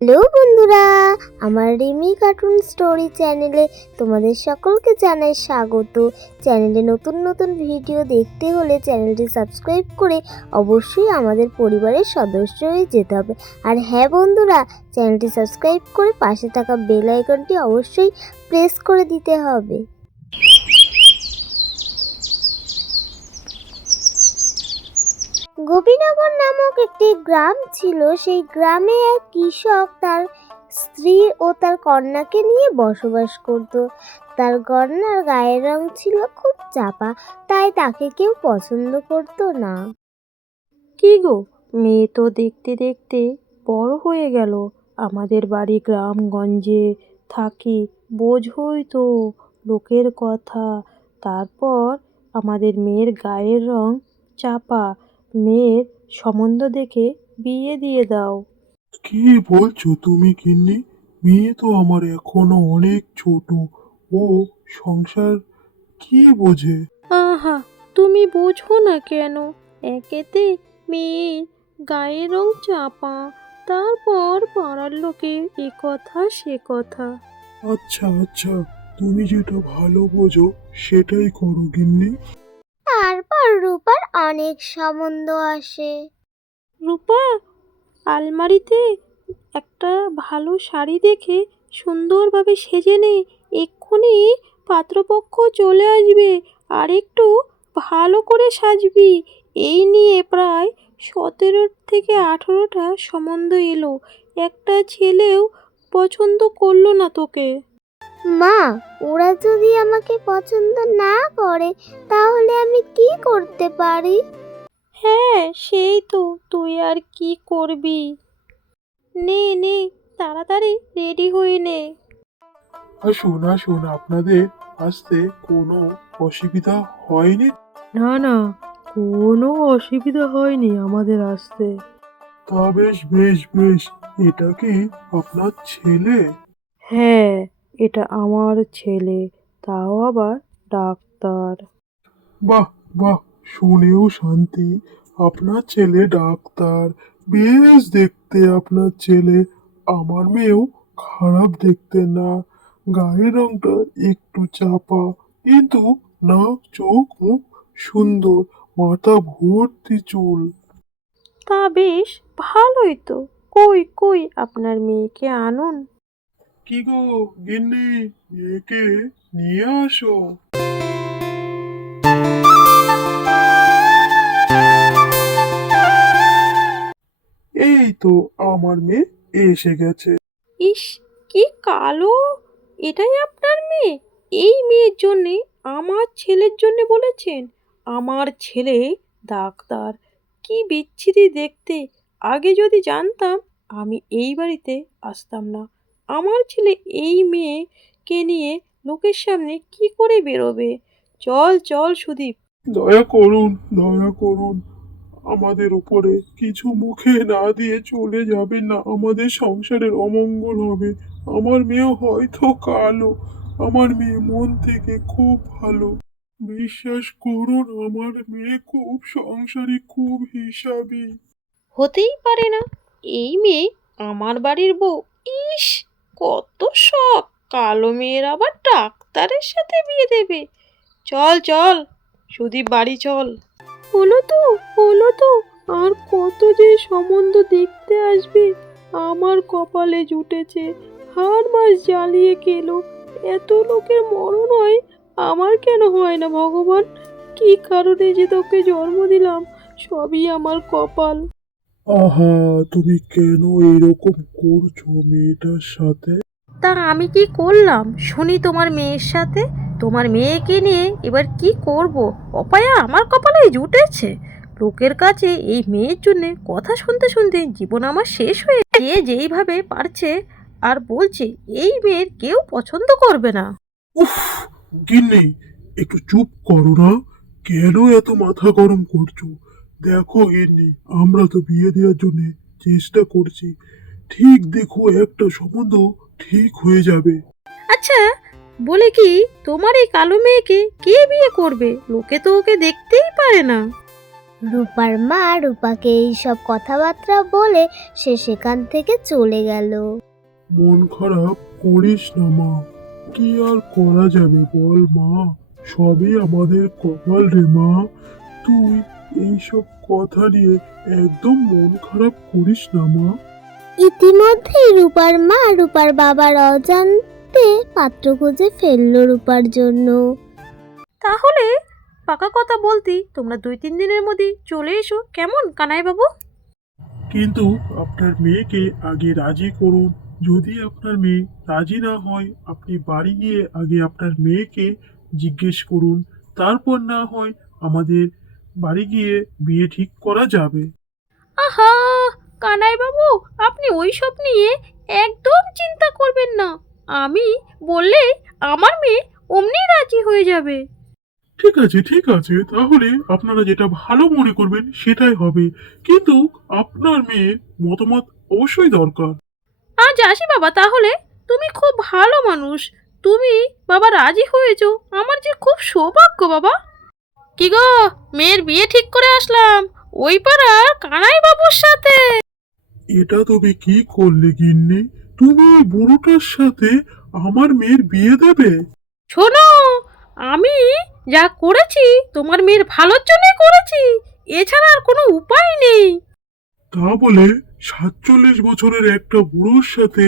Hello বন্ধুরা, আমার Rimi cartoon story চ্যানেলে তোমাদের সকলকে জানাই স্বাগত। চ্যানেলে নতুন নতুন ভিডিও দেখতে হলে চ্যানেলটি সাবস্ক্রাইব করে অবশ্যই আমাদের পরিবারের সদস্য হয়ে যেতে হবে। আর হ্যাঁ বন্ধুরা, চ্যানেলটি সাবস্ক্রাইব করে পাশে থাকা বেল আইকনটি অবশ্যই প্রেস করে দিতে হবে। গোপীনগর নামক একটি গ্রাম ছিল। সেই গ্রামে এক কৃষক তার স্ত্রী ও তার কন্যাকে নিয়ে বসবাস করত। তার কন্যার গায়ের রং ছিল খুব চাপা, তাই তাকে কেউ পছন্দ করত না। কি গো, মেয়ে তো দেখতে দেখতে বড় হয়ে গেল। আমাদের বাড়ি গ্রামগঞ্জে থাকি, বোঝই তো লোকের কথা। তারপর আমাদের মেয়ের গায়ের রং চাপা মেয়ের সম্বন্ধ দেখে বিয়ে দিয়ে দাও। কি বলছো তুমি কিন্নি মেয়ে তো আমার এখনও অনেক ছোট। ও সংসার কি বোঝে? আহা তুমি বোঝো না কেন? একেতে মেয়ের গায়ের রং চাপা তারপর পাড়ার লোকের এ কথা সে কথা। আচ্ছা আচ্ছা তুমি যেটা ভালো বোঝো সেটাই করো গিন্নি। তারপর রূপার অনেক সম্বন্ধ আসে। রূপা, আলমারিতে একটা ভালো শাড়ি দেখে সুন্দরভাবে সেজে নে, এক্ষুনি পাত্রপক্ষ চলে আসবে আর একটু ভালো করে সাজবি। এই নিয়ে প্রায় সতেরো থেকে আঠেরোটা সম্বন্ধ এলো। একটা ছেলেও পছন্দ করল না তোকে। মা ওরা যদি আমাকে পছন্দ না করে তাহলে আমি কি করতে পারি? হ্যাঁ সেই তো তুই আর কি করবি? নে নে তাড়াতাড়ি রেডি হয়ে নে। আসুন আসুন আপনাদের আসতে কোনো অসুবিধা হয়নি? না না কোনো অসুবিধা হয়নি আমাদের আসতে। তা বেশ বেশ বেশ এটা কি আপনার ছেলে? হ্যাঁ এটা আমার ছেলে তাও আবার ডাক্তার। বাহ বাহ শুনেও শান্তি। আপনার ছেলে ডাক্তার। বেশ দেখতে আপনার ছেলে। আমার মেয়েও খারাপ দেখতে না। গায়ের রংটা একটু চাপা কিন্তু নাক চোখ মুখ সুন্দর মাথা ভর্তি চুল। তা বেশ ভালোই তো। কই কই আপনার মেয়েকে আনুন? কি গো গিন্নি মেয়েকে নিয়ে আসো। এই তো আমার মেয়ে এসে গেছে। ইস, কি কালো! এটাই আপনার মেয়ে? এই মেয়ের জন্যে আমার ছেলের জন্যে বলেছেন। আমার ছেলে ডাক্তার। কি বিচ্ছিরি দেখতে। আগে যদি জানতাম, আমি এই বাড়িতে আসতাম না। আমার ছেলে এই মেয়েকে নিয়ে লোকের সামনে কি করে বেরোবে? চল চল সুদীপ। দয়া করুন দয়া করুন। আমাদের উপরে কিছু মুখে না দিয়ে চলে যাবে না। আমাদের সংসারের অমঙ্গল হবে। আমার মেয়ে হয়তো কালো। আমার মেয়ে মন থেকে খুব ভালো। বিশ্বাস করুন আমার মেয়ে খুব সংসারী খুব হিসাবী। হতেই পারে না। এই মেয়ে আমার বাড়ির বউ। ইস! কত শখ। কালো মেয়ের আবার ডাক্তারের সাথে বিয়ে দেবে। চল চল, সুদীপ বাড়ি চল। হলো তো হলো তো, আর কত যে সম্বন্ধ দেখতে আসবে। আমার কপালে জুটেছে, হার মাস জ্বালিয়ে গেলো। এত লোকের মরণ হয়, আমার কেন হয় না ভগবান? কি কারণে যে তোকে জন্ম দিলাম, সবই আমার কপাল। আহা তুমি কেন এরকম করছ মেয়েটার সাথে? তা আমি কি করলাম? শুনি তোমার মেয়ের সাথে। তোমার মেয়েকে নিয়ে এবার কি করব? অপায়া আমার কপালে জুটেছে। লোকের কাছে এই মেয়ের জন্য কথা শুনতে শুনতে জীবন আমার শেষ হয়ে যে যেইভাবে পারছে আর বলছে এই মেয়ের কেউ পছন্দ করবে না। উফ গিন্নি একটু চুপ করো না। কেন এত মাথা গরম করছ? দেখো গিন্নি আমরা তো বিয়ে দেওয়ার জন্য চেষ্টা করছি। ঠিক দেখো একটা সম্বন্ধ ঠিক হয়ে যাবে। আচ্ছা বলে কি তোমার এই কালো মেয়েকে কে বিয়ে করবে? লোকে তো ওকে দেখতেই পারে না। রূপার মা রূপাকে এই সব কথাবার্তা বলে সে সেখান থেকে চলে গেল। মন খারাপ করিস না মা। কি আর করা যাবে বল মা? সবই আমাদের কপাল রে মা। তুই এইসব কথা নিয়ে একদম মন খারাপ করিস না মা। ইতিমধ্যেই রূপার মা রূপার বাবার অজান্তে পাত্র খুঁজে ফেলল রূপার জন্য। তাহলে পাকা কথা বলতি তোমরা দুই তিন দিনের মধ্যে চলে এসো। কেমন কানাই বাবু কিন্তু আপনার মেয়েকে আগে রাজি করুন। যদি আপনার মেয়ে রাজি না হয় আপনি বাড়ি গিয়ে আগে আপনার মেয়েকে জিজ্ঞেস করুন। তারপর না হয় আমাদের বাড়ি গিয়ে বিয়ে ঠিক করা যাবে। আহা কানাই বাবু আপনি ওই সব নিয়ে একদম চিন্তা করবেন না। আমি বললে আমার মেয়ে অমনি রাজি হয়ে যাবে। ঠিক আছে ঠিক আছে তাহলে আপনারা যেটা ভালো মনে করবেন সেটাই হবে। কিন্তু আপনার মেয়ের মতামত অবশ্যই দরকার। আজ আসি বাবা তাহলে। তুমি খুব ভালো মানুষ। তুমি বাবা রাজি হয়েছো। আমার যে খুব সৌভাগ্য বাবা। কি গো মেয়ের বিয়ে ঠিক করে আসলাম। ওই পাড়ার কানাই বাবুর সাথে। এটা তবে কি করলে গিন্নি? তুমি ওই বুড়োটার সাথে আমার মেয়ের বিয়ে দেবে? শোনো আমি যা করেছি তোমার মেয়ের ভালোর জন্যই করেছি। এছাড়া আর কোনো উপায় নেই। তা বলে সাতচল্লিশ বছরের একটা বুড়োর সাথে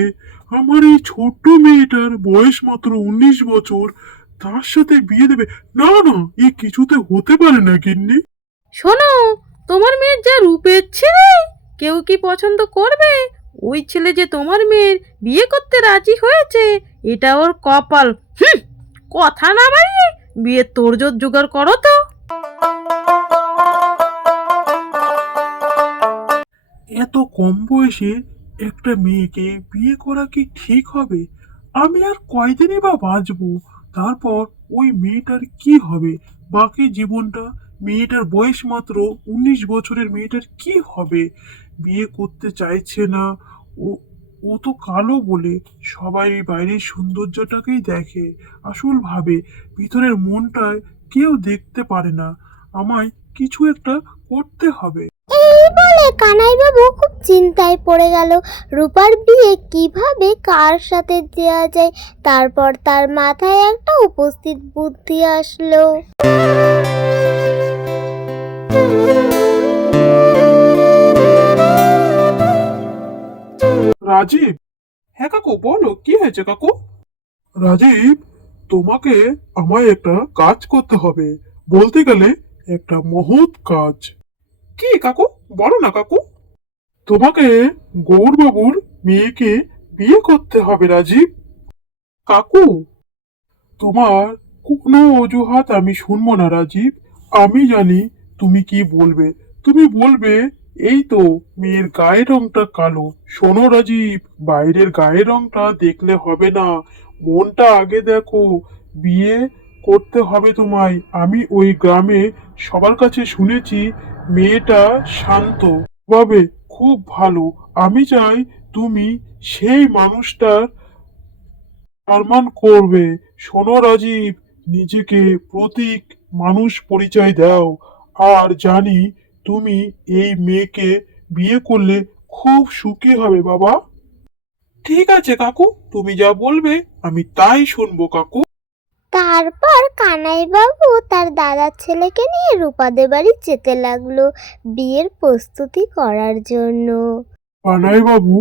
আমার এই ছোট্ট মেয়েটার বয়স মাত্র উনিশ বছর তার সাথে বিয়ে দেবে? না না এ কিছুতে হতে পারে না গিন্নি। শোনো তোমার মেয়ের যা রূপের ছেলে কেউ কি পছন্দ করবে? ওই ছেলে যে তোমার মেয়ের বিয়ে করতে রাজি হয়েছে এটা ওর কপাল। হুম কথা না বাড়িয়ে বিয়ের তোড়জোড় জোগাড় করো তো। এত কম বয়সে একটা মেয়েকে বিয়ে করা কি ঠিক হবে? আমি আর কয়দিনই বা বাঁচবো? তারপর ওই মেয়েটার কি হবে? বাকি জীবনটা মেয়েটার বয়স মাত্র উনিশ বছরের মেয়েটার কি হবে? বিয়ে করতে চাইছে না। ও ও তো কালো বলে সবাই বাইরের সৌন্দর্যটাকেই দেখে, আসল ভাবে। ভিতরের মনটায় কেউ দেখতে পারে না। আমায় কিছু একটা করতে হবে। বলে কানাইবাবু খুব চিন্তায় পড়ে গেল। রূপার বিয়ে কীভাবে কার সাথে দেওয়া যায়, তারপর তার মাথায় একটা উপস্থিত বুদ্ধি আসলো। রাজীব? হ্যাঁ কাকু, বলো, কি হয়েছে কাকু? রাজীব, তোমাকে আমায় একটা কাজ করতে হবে। বলতে গেলে একটা মহৎ কাজ। কি কাকু? বলো না কাকু। তোমাকে গৌরবাবুর মেয়েকে বিয়ে করতে হবে রাজীব। কাকু, তোমার কোনো অজুহাত আমি শুনব না রাজীব। আমি জানি তুমি কি বলবে। তুমি বলবে, এই তো মেয়ের গায়ের রংটা কালো। শোনো রাজীব, বাইরের গায়ের রংটা দেখলে হবে না। মনটা আগে দেখো। বিয়ে করতে হবে তোমায়। আমি ওই গ্রামে সবার কাছে শুনেছি মেয়েটা শান্ত ভাবে খুব ভালো। আমি চাই তুমি সেই মানুষটার সম্মান করবে। শোনো রাজীব, নিজেকে প্রতীক মানুষ পরিচয় দাও। আর জানি তুমি এই মেয়েকে বিয়ে করলে খুব সুখী হবে, বাবা। ঠিক আছে, কাকু। তুমি যা বলবে, আমি তাই শুনব, কাকু। তারপর কানাইবাবু তার দাদার ছেলেকে নিয়ে রূপাদের বাড়ি যেতে লাগল বিয়ের প্রস্তুতি করার জন্য। পানাই বাবু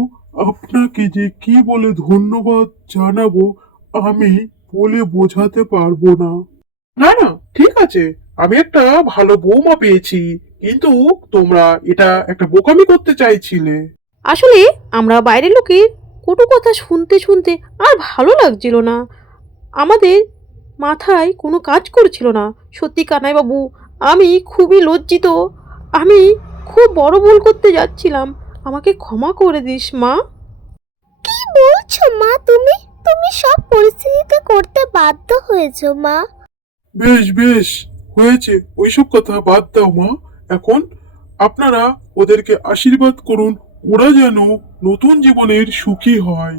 আপনাকে যে কি বলে ধন্যবাদ জানাব আমি বলে বোঝাতে পারব না। না না ঠিক আছে আমি একটা ভালো বৌমা পেয়েছি কিন্তু তোমরা এটা একটা বোকামি করতে চাইছিলে। আসলে আমরা বাইরের লোকের কটু কথা শুনতে শুনতে আর ভালো লাগছিল না। আমাদের মাথায় কোনো কাজ করছিল না। সত্যি কানাইবাবু আমি খুবই লজ্জিত। আমি খুব বড় ভুল করতে যাচ্ছিলাম। আমাকে ক্ষমা করে দিস মা। কি বলছো মা? তুমি তুমি সব পরিস্থিতিতে করতে বাধ্য হয়েছো মা। বেশ বেশ। হয়েছে। ওইসব কথা বাদ দাও মা। এখন আপনারা ওদেরকে আশীর্বাদ করুন। ওরা যেন নতুন জীবনের সুখী হয়।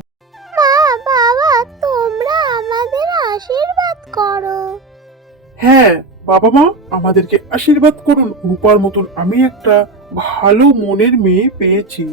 আশীর্বাদ করো। হ্যাঁ বাবা মা, আমাদেরকে আশীর্বাদ করুন। রূপার মতন আমি একটা ভালো মনের মেয়ে পেয়েছি।